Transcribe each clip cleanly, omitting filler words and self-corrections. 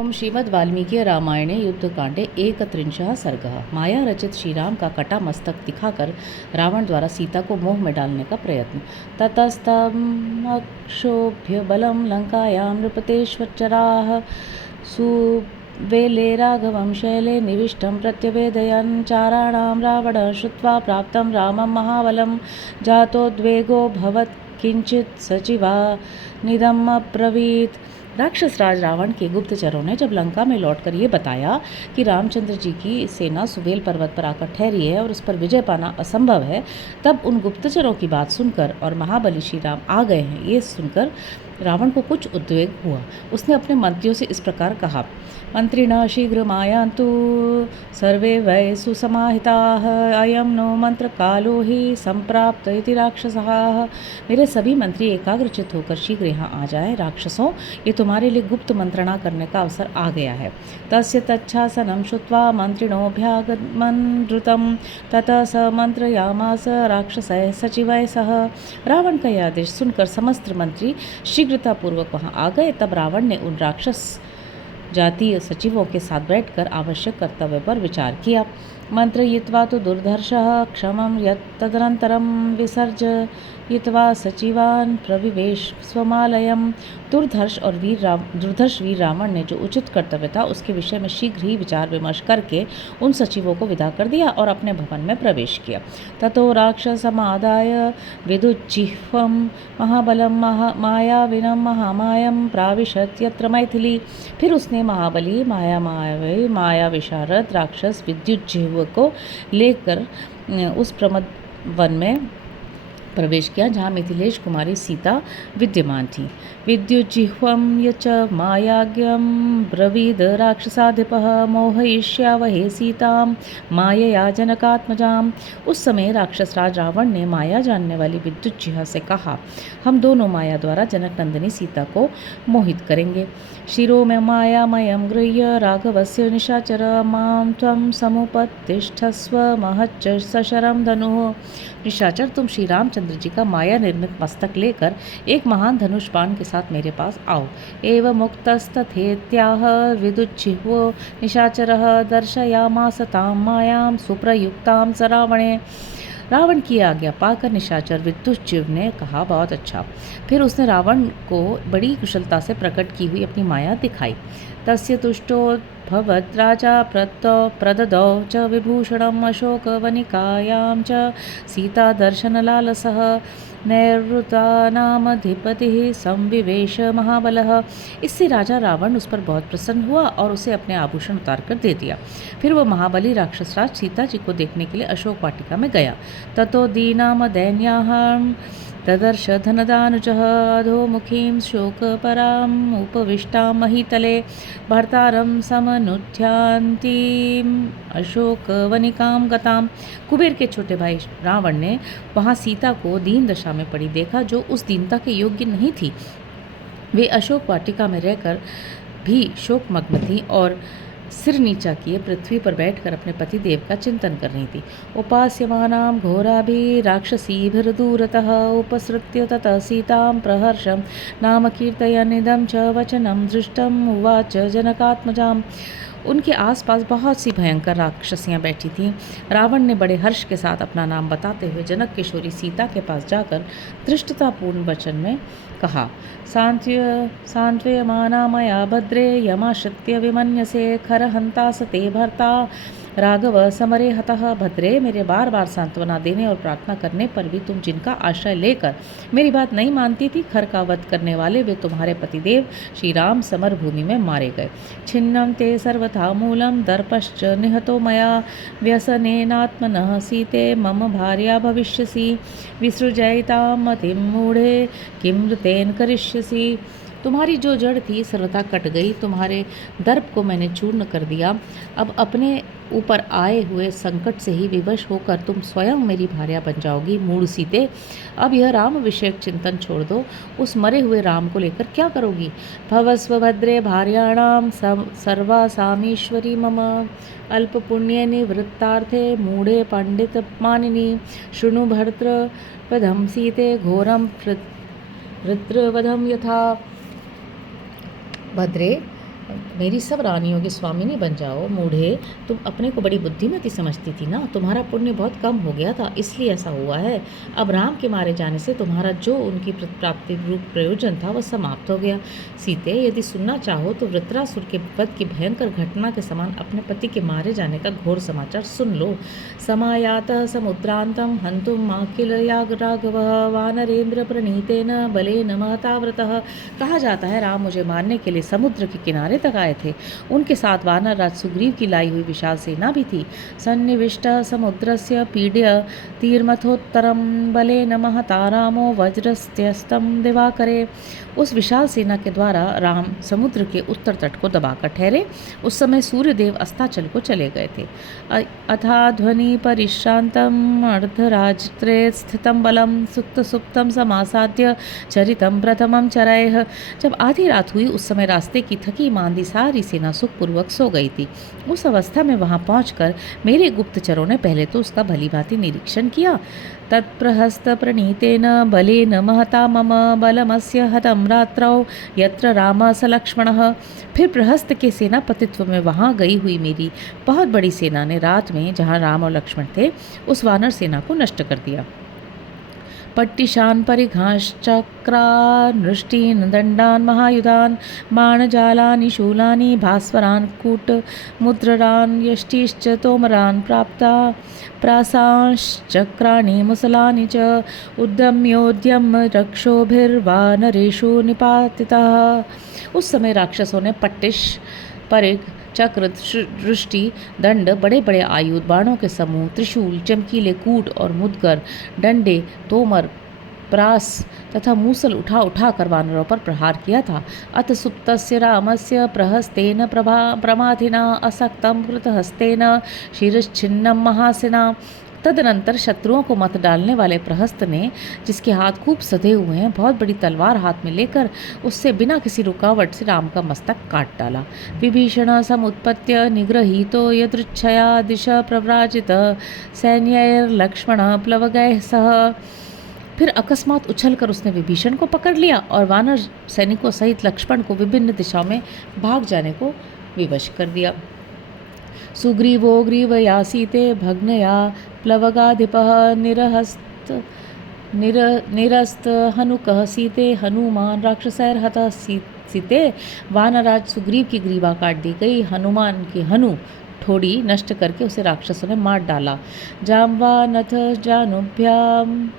ओम श्रीमद् वाल्मीकि रामायणे युद्धकांडे 31 सर्गः। माया रचित श्रीराम का कटा मस्तक दिखाकर रावण द्वारा सीता को मोह में डालने का प्रयत्न। ततस्तमक्षोभ्य बलम लंकायां नृपतेश्वरचराः सुवेले राघवं शैले निविष्टं प्रत्यवेदयन् चाराणां रावण श्रुत्वा प्राप्तं रामं महाबलं जातोद्वेगो भवत् किंचित सचिवा निदम अब्रवीत्। राक्षस राज रावण के गुप्तचरों ने जब लंका में लौटकर ये बताया कि रामचंद्र जी की सेना सुबेल पर्वत पर आकर ठहरी है और उस पर विजय पाना असंभव है, तब उन गुप्तचरों की बात सुनकर और महाबली श्री राम आ गए हैं ये सुनकर रावण को कुछ उद्वेग हुआ। उसने अपने मंत्रियों से इस प्रकार कहा, मंत्रिणः शीघ्रमायान्तु सर्वे वै सुसमाहिताः अयं नो मंत्रकालो हि संप्राप्त इति राक्षसाः। मेरे सभी मंत्री एकाग्रचित होकर शीघ्र यहाँ आ जाएं। राक्षसों, ये तुम्हारे लिए गुप्त मंत्रणा करने का अवसर आ गया है। तस्य तच्छासनं श्रुत्वा मंत्रिणोऽभ्यागमन् द्रुतं ततः स मंत्रयामास राक्षसैः सचिवैः सह। रावण का यह आदेश सुनकर समस्त मंत्री शीघ्रतापूर्वक वहाँ आ गए। तब रावण ने उन राक्षस जातीय सचिवों के साथ बैठकर आवश्यक कर्तव्य पर विचार किया। मंत्रयित्वा तो दुर्धर्षः क्षमं यत् तदनन्तरं विसर्जयित्वा सचिवान् प्रविवेश स्वमालयम्। दुर्धर्ष वीर रावण ने जो उचित कर्तव्य था उसके विषय में शीघ्र ही विचार विमर्श करके उन सचिवों को विदा कर दिया और अपने भवन में प्रवेश किया। ततो राक्षसमादाय विदुज्जिह्वं महाबलं मायाविनं महामायं प्राविशत् यत्र मैथिली। फिर उसने महाबली मायावी माया विशारद राक्षस विद्युज्जिह्व को लेकर उस प्रमद वन में प्रवेश किया जहाँ मिथिलेश कुमारी सीता विद्यमान थी। विद्युज्जिह्वं यच मायाज्ञं ब्रवीद राक्षसाधिपः मोहयिष्यावहे सीतां मायया जनकात्मजाम्। उस समय राक्षस राज रावण ने माया जानने वाली विद्युज्जिह्वा से कहा, हम दोनों माया द्वारा जनक नंदिनी सीता को मोहित करेंगे। शिरो में मायामयं गृह्य राघवस्य निशाचर मां त्वं समुपतिष्ठस्व महच्च सशरं धनुः। निशाचर, तुम श्री रामचंद्र जी का माया निर्मित मस्तक लेकर एक महान धनुष बाण के साथ मेरे पास आओ। एवं मुक्तस्तथेत्याह विदुज्जिह्वो निशाचरः दर्शयामास तां मायां सुप्रयुक्तां स रावणे। रावण की आज्ञा पाकर निशाचर विद्युज्जिह्व ने कहा, बहुत अच्छा। फिर उसने रावण को बड़ी कुशलता से प्रकट की हुई अपनी माया दिखाई। तस्य तुष्टो भवत् राजा प्रददौ च विभूषणम् अशोकवनिकायां च सीता दर्शनलालसः नैऋतानामधिपतिः संविवेश महाबलः। इससे राजा रावण उस पर बहुत प्रसन्न हुआ और उसे अपने आभूषण उतार कर दे दिया। फिर वह महाबली राक्षसराज सीता जी को देखने के लिए अशोक वाटिका में गया। ततो दीनाम दैन्याः तदर्श धनदानुजः अधोमुखीं शोकपराम् उपविष्टां महीतले भर्तारं समनुध्यान्तीम् अशोकवनिकां गताम्। कुबेर के छोटे भाई रावण ने वहाँ सीता को दीन दशा में पड़ी देखा, जो उस दीनता के योग्य नहीं थी। वे अशोक वाटिका में रहकर भी शोकमग्न थी और सिर नीचा किए पृथ्वी पर बैठकर अपने पति देव का चिंतन कर रही थी। उपास्यमानां घोराभि राक्षसीभिर्दूरतः उपसृत्य ततः सीतां प्रहर्षं नाम कीर्तयन्निदं च वचनं दृष्टम् उवाच जनकात्मजाम्। उनके आसपास बहुत सी भयंकर राक्षसियाँ बैठी थीं। रावण ने बड़े हर्ष के साथ अपना नाम बताते हुए जनक किशोरी सीता के पास जाकर धृष्टतापूर्ण वचन में कहा, सांत्वयमाना मया भद्रे यमाश्रित्य विमन्यसे खरहंतास ते भर्ता राघव समरे हतः। भद्रे, मेरे बार बार सांत्वना देने और प्रार्थना करने पर भी तुम जिनका आश्रय लेकर मेरी बात नहीं मानती थी, खर का वध करने वाले वे तुम्हारे पतिदेव श्री राम समर भूमि में मारे गए। छिन्नं ते सर्वथा मूलम दर्पश्च निहतो मया व्यसनेनात्मनः सीते मम भार्या भविष्यसि विसृजयितां मतिं मूढ़े किं मृतेन करिष्यसि। तुम्हारी जो जड़ थी सर्वथा कट गई, तुम्हारे दर्प को मैंने चूर्ण कर दिया। अब अपने ऊपर आए हुए संकट से ही विवश होकर तुम स्वयं मेरी भार्या बन जाओगी। मूढ़ सीते, अब यह राम विषयक चिंतन छोड़ दो। उस मरे हुए राम को लेकर क्या करोगी। भवस्व भद्रे भार्याणां सर्वासामीश्वरी मम अल्प पुण्य निवृत्तार्थे मूढ़े पंडित मानिनी शृणु भर्तृवधं सीते घोरं वृत्रवधं यथा। भद्रे, मेरी सब रानियों की स्वामिनी बन जाओ। मूढ़े, तुम अपने को बड़ी बुद्धिमती समझती थी ना। तुम्हारा पुण्य बहुत कम हो गया था, इसलिए ऐसा हुआ है। अब राम के मारे जाने से तुम्हारा जो उनकी प्राप्ति रूप प्रयोजन था वह समाप्त हो गया। सीते, यदि सुनना चाहो तो वृत्रासुर के वध की भयंकर घटना के समान अपने पति के मारे जाने का घोर समाचार सुन लो। समायातः समुद्रांतम हंतुम अखिल याग राघवः वानरेंद्र प्रणीतेन बलेन महताव्रतः। कहा जाता है राम मुझे मारने के लिए समुद्र के किनारे तक आए थे। उनके साथ वानर राज सुग्रीव की लाई हुई विशाल सेना भी थी। सन्निविष्ट समुद्रस्य पीड्य तीर्मथोत्तरम बलेन महता रामो वज्रस्त्यस्तं दिवाकरे। उस विशाल सेना के द्वारा राम समुद्र के उत्तर तट को दबाकर ठहरे। उस समय सूर्यदेव अस्ताचल को चले गए थे। अथा ध्वनि परिश्रांतम अर्धरात्रे स्थितम बलम सुप्त सुप्तम समासाद्य चरितम प्रथमम चरैः। जब आधी रात हुई उस समय रास्ते की थकी मांदी सारी सेना सुखपूर्वक सो गई थी। उस अवस्था में वहां पहुंचकर मेरे गुप्तचरों ने पहले तो उसका भली भांति निरीक्षण किया। तत्प्रहस्त प्रणीतेन बलेन महता मम बलमस्य हतम रात्रौ यत्र राम स लक्ष्मणः। फिर प्रहस्त के सेनापतित्व में वहां गई हुई मेरी बहुत बड़ी सेना ने रात में जहां राम और लक्ष्मण थे उस वानर सेना को नष्ट कर दिया। पट्टिशान परिघाश्चक्रा नृष्टीन दंडान महायुधान बाणजालानि शूलानि भास्वरान कूट मुद्ररान यष्टिश्च तोमरान प्राप्ता प्रासांश्चक्राणि मुसलानि च उद्यम्योद्यम रक्षोभिर्वानरेषु निपातितः। उस समय राक्षसों ने पट्टिश परिघ चक्र दृष्टि दंड बड़े बड़े आयुध बाणों के समूह त्रिशूल चमकीले कूट और मुदगर डंडे तोमर प्रास तथा मूसल उठा उठा कर वानरों पर प्रहार किया था। अत सुप्तस्य रामस्य प्रहस्तेन प्रमाथिना असक्तम कृतहस्तेन शिरश्छिन्नम महासेना। तदनंतर शत्रुओं को मत डालने वाले प्रहस्त ने, जिसके हाथ खूब सधे हुए हैं, बहुत बड़ी तलवार हाथ में लेकर उससे बिना किसी रुकावट से राम का मस्तक काट डाला। विभीषण समुत्पत्य निगृहीतो यदृच्छया दिशा प्रव्राजित सैन्यैर्लक्ष्मण प्लवगैः सह। फिर अकस्मात उछलकर उसने विभीषण को पकड़ लिया और वानर सैनिकों सहित लक्ष्मण को विभिन्न दिशाओं में भाग जाने को विवश कर दिया। सुग्रीवो ग्रीवया सीते भग्नया प्लवगाधिपः निरस्त हनुकः सीते हनुमान राक्षसैर्हतः। सीते, वानराज सुग्रीव की ग्रीवा काट दी गई। हनुमान की हनु ठोड़ी नष्ट करके उसे राक्षसों ने मार डाला। जाम्वानथ जानुभ्याम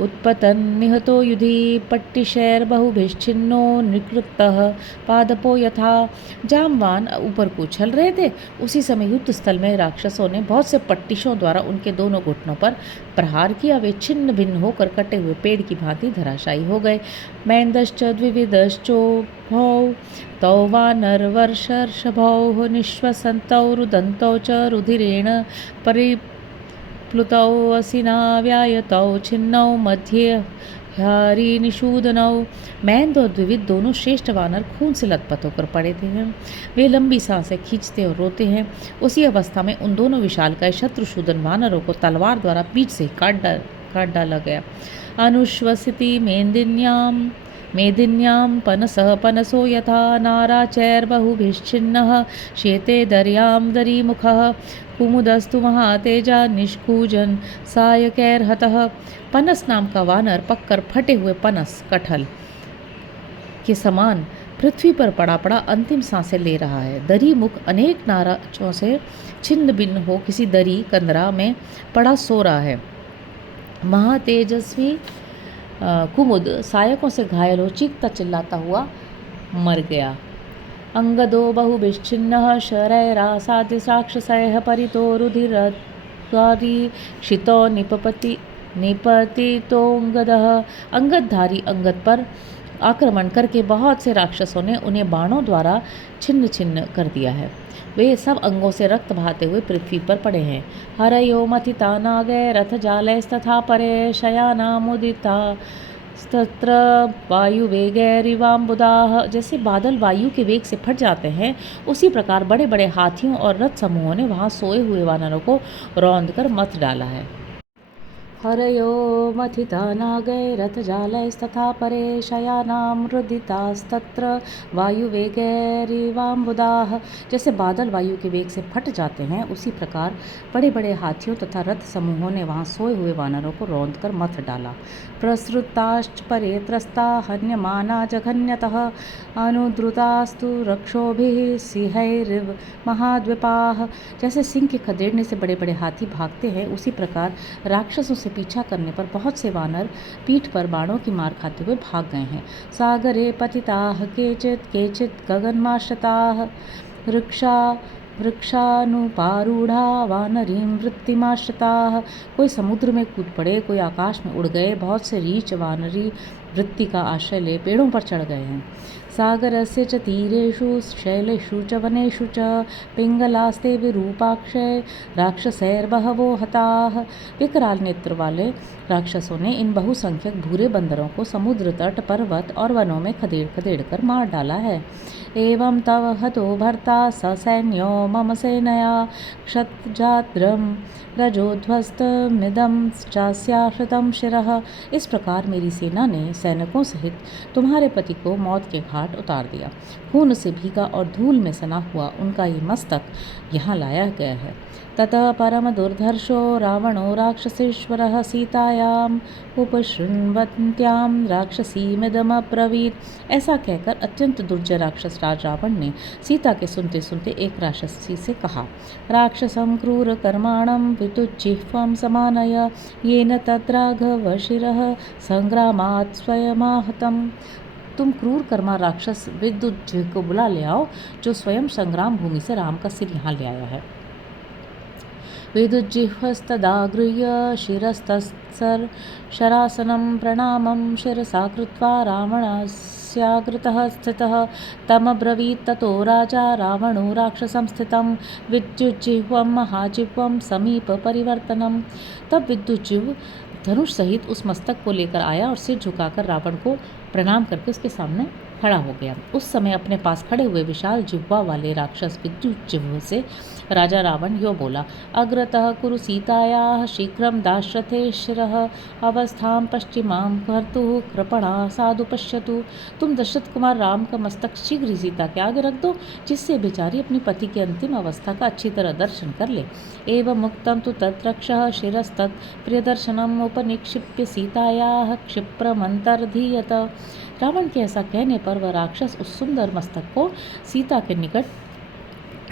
उत्पतन निहतो युधि पट्टिशैर्बहुभिश्छिन्नो निकृतः पादपो यथा। जामवान ऊपर को उछल रहे थे। उसी समय युद्ध स्थल में राक्षसों ने बहुत से पट्टिशों द्वारा उनके दोनों घुटनों पर प्रहार किया। वे छिन्न भिन्न होकर कटे हुए पेड़ की भांति धराशायी हो गए। मैंदश्च द्विविधश्चोभौ तौ वानरवर्षर्षभौ निःश्वसन्तौ रुदन्तौ च रुधिरेण प्लुतौ असिना व्यायतौ छिन्नौ मध्ये हरि निषूदनौ। मैंद और द्विविध दोनों श्रेष्ठ वानर खून से लथपथ होकर पड़े थे। वे लंबी सांसें खींचते और रोते हैं। उसी अवस्था में उन दोनों विशालकाय शत्रुशूदन वानरों को तलवार द्वारा पीठ से काट डाला गया। अनुश्वसिति मेदिन्यां पनसः पनसो यथा नाराचैर्बहुभिश्छिन्नः शेते दर्यां दरीमुखः कुमुदस्तु महातेजा निष्कूजन सायकैर्हतः। पनस नाम का वानर पककर फटे हुए पनस कटहल के समान पृथ्वी पर पड़ा पड़ा अंतिम सांसें ले रहा है। दरी मुख अनेक नाराजों से छिन्न भिन्न हो किसी दरी कंदरा में पड़ा सो रहा है। महातेजस्वी कुमुद सायकों से घायल हो चीखता चिल्लाता हुआ मर गया। अंगदो बहुभिश्छिन्नः शरैरासाद्य राक्षसैः परितो रुधिरक्षितो निपतितोऽंगदः। अंगदधारी अंगद पर आक्रमण करके बहुत से राक्षसों ने उन्हें बाणों द्वारा छिन्न छिन्न कर दिया है। वे सब अंगों से रक्त बहाते हुए पृथ्वी पर पड़े हैं। हरयो मथिता नागै रथ जालैस्तथा परे शयानामुदिता तत्र वायुवेगैरिवाम्बुदाः। जैसे बादल वायु के वेग से फट जाते हैं, उसी प्रकार बड़े बड़े हाथियों और रथ समूहों ने वहां सोए हुए वानरों को रौंद कर मत डाला है। हरयो मथिता नागैरथजालैस्तथा परे शयानां रुदितास्तत्र वायुवेगैरिवाम्बुदाः। जैसे बादल वायु के वेग से फट जाते हैं, उसी प्रकार बड़े बड़े हाथियों तथा रथ समूहों ने वहां सोए हुए वानरों को रौंदकर मथ डाला। प्रसृताश्च परे त्रस्ता हन्यमाना जघन्यतः अनुद्रुतास्तु रक्षोभिः सिंहैरिव महाद्विपाः। जैसे सिंह के खदेड़ने से बड़े बड़े हाथी भागते हैं, उसी प्रकार राक्षसों से पीछा करने पर बहुत से वानर पीठ पर बाणों की मार खाते हुए भाग गए हैं। सागरे पतिताः केचित् केचित् गगनमाश्रिताः वृक्षानुपारूढ़ा वानरीं वृत्तिमाश्रिताः। कोई समुद्र में कूद पड़े, कोई आकाश में उड़ गए। बहुत से रीछ वानरी वृत्ति का आश्रय ले पेड़ों पर चढ़ गए हैं। सागरस्य च तीरेषु शैलेषु च वनेषु च पिंगलास्ते विरूपाक्षय राक्षसैर्बहवो हताः। विकराल नेत्र वाले राक्षसों ने इन बहुसंख्यक भूरे बंदरों को समुद्र तट, पर्वत और वनों में खदेड़ खदेड़ कर मार डाला है। एवं तव हतो भर्ता ससैन्यो मम सेनया क्षतजाद्रं रजोध्वस्तमिदं चास्याश्रितं शिरः। इस प्रकार मेरी सेना ने सैनिकों सहित तुम्हारे पति को मौत के घाट उतार दिया। खून से भीगा और धूल में सना हुआ उनका ये मस्तक यहाँ लाया गया है। ततः परम दुर्धर्षो रावणो राक्षसेश्वरः सीतायाम् उपशृण्वन्त्यां राक्षसीमिदमब्रवीत्। ऐसा कहकर अत्यंत दुर्जय राक्षस राज रावण ने सीता के सुनते सुनते एक राक्षसी से कहा, राक्षसं क्रूर कर्माणं वितुज्जिह्वं समानय येन तद्राघव शिरः संग्रामात् स्वयमाहतम्। तुम क्रूर कर्मा राक्षस विद्युज्जिह्व को बुला ले आओ, जो स्वयं संग्राम भूमि से राम का सिर यहाँ ले आया है। विदुज्जिह्वस्तदागृह्य शिरस्तत्सर शरासनं प्रणामं शिरसा कृत्वा रावणस्याग्रतः स्थितः तमब्रवीत्। ततो राजा रावणो राक्षसं स्थितं विद्युज्जिह्वं महाजिह्वं समीप परिवर्तनम्। तब विद्युज्जिह्व धनुष सहित उस मस्तक को लेकर आया और सिर झुकाकर रावण को प्रणाम करके उसके सामने खड़ा हो गया। उस समय अपने पास खड़े हुए विशाल जिह्वा वाले राक्षस विद्युज्जिह्व से राजा रावण यो बोला, अग्रतः कुरु सीतायाः शीघ्रं दाशरथे शिरः अवस्थां पश्चिमां कर्तुः कृपणा साधु पश्यतु। तुम दशरथ कुमार राम का मस्तक शीघ्र ही सीता के आगे रख दो, जिससे बेचारी अपने पति की अंतिम अवस्था का अच्छी तरह दर्शन कर ले। एवं मुक्तं तु तत्रक्षः शिरस्तत् प्रियदर्शनम् उपनिक्षिप्य सीतायाः क्षिप्रमन्तर्धीयत। रावण के ऐसा कहने पर वह राक्षस उस सुंदर मस्तक को सीता के निकट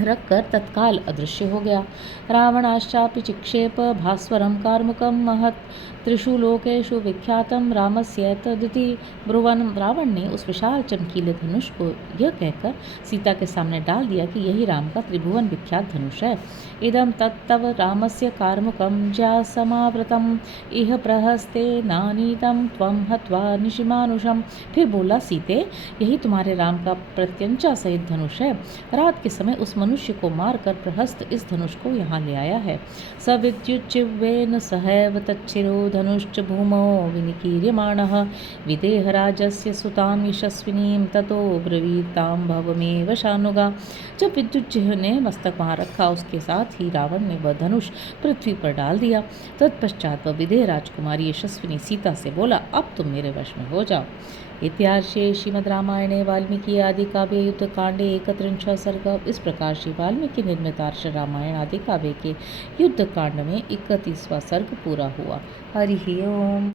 रखकर तत्काल अदृश्य हो गया। रावणाश्चापि चिक्षेप भास्वरं कार्मुकं महत् त्रिषु लोकेषु विख्यातं रामस्येतदिति ब्रुवन्। रावण ने उस विशाल चमकीले धनुष को यह कहकर सीता के सामने डाल दिया कि यही राम का त्रिभुवन विख्यात धनुष है। इदं तत्तव रामस्य कार्मुकं ज्यासमावृतम् इह प्रहस्ते नानीतं त्वं हत्वा निशिमानुषम्। फिर बोला, सीते, यही तुम्हारे राम का प्रत्यंचा सहित धनुष है। रात के समय उस मनुष्य को मारकर प्रहस्त इस धनुष को यहाँ ले आया है। स विद्युज्जिह्वेन सहैव तच्छिरो धनुश्च भूमौ विनिकीर्यमाणः विदेहराजस्य सुतां यशस्विनीं ततो ब्रवीतां भवमेव शानुगा। जब विद्युज्जिह्व ने मस्तक वहाँ रखा, उसके साथ ही रावण ने वह धनुष पृथ्वी पर डाल दिया। तत्पश्चात वह विदेह राजकुमारी यशस्विनी सीता से बोला, अब तुम मेरे वश में हो जाओ। इतिहासे श्रीमद् रामायणे वाल्मीकि आदि काव्ये युद्धकांडे 31 सर्ग। इस प्रकार श्री वाल्मीकि निर्मित आर्ष रामायण आदि काव्य के युद्धकांड में 31वां सर्ग पूरा हुआ। हरि ओम।